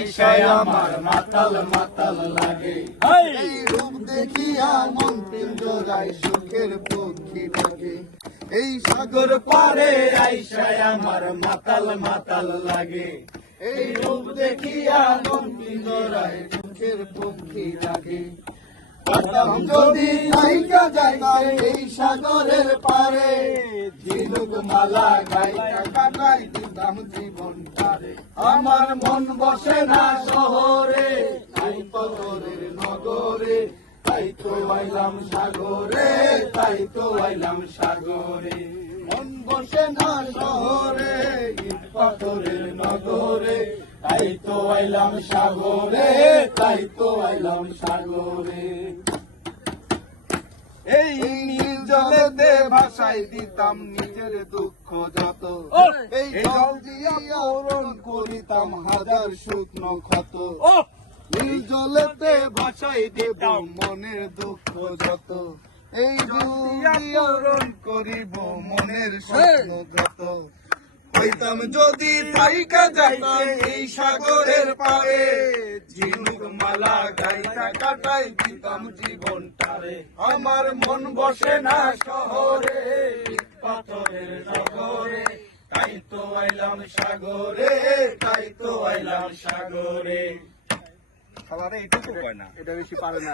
আইসায় আমার মাতাল মাতাল লাগে। এই রূপ দেখিয়া মন পিঞ্জরায় সুখের পক্ষী ডাকে এই সাগর পারে আইসায় আমার মাতাল মাতাল লাগে। এই রূপ দেখিয়া মন পিঞ্জরায় সুখের পক্ষী কাটাম যদি নাইকা যাইতাম এই সাগরের পারে ঝিনুক মালা গাইতা কাটাই দিতাম জীবন। আমার মন বসে না শহরে, তাই পথরের নগরে, তাই তো আইলাম সাগরে, তাই তো আইলাম সাগরে। মন বসে না শহরে পাথরের নগরে, তাই তো আইলাম সাগরে, তাই তো আইলাম সাগরে। এই জলেতে ভাসাই দিতাম নিজের দুঃখ যত। এই জল দিয়া পূরণ করিতাম হাজার শুকনো ক্ষত। নীল জলেতে ভাসাই দেব মনের দুঃখ যত। এই জল করিব মনের স্বপ্ন যত। হইতাম যদি থাইকা যাইতাম এই সাগরের পারে ঝিনুক কাটাই দিতাম জীবনটারে। আমার মন বসে না শহরে পাথরের শহরে তাই তো আইলাম সাগরে তাই তো আইলাম সাগরে। খাবারে এটুকু না? এটা বেশি পারে না।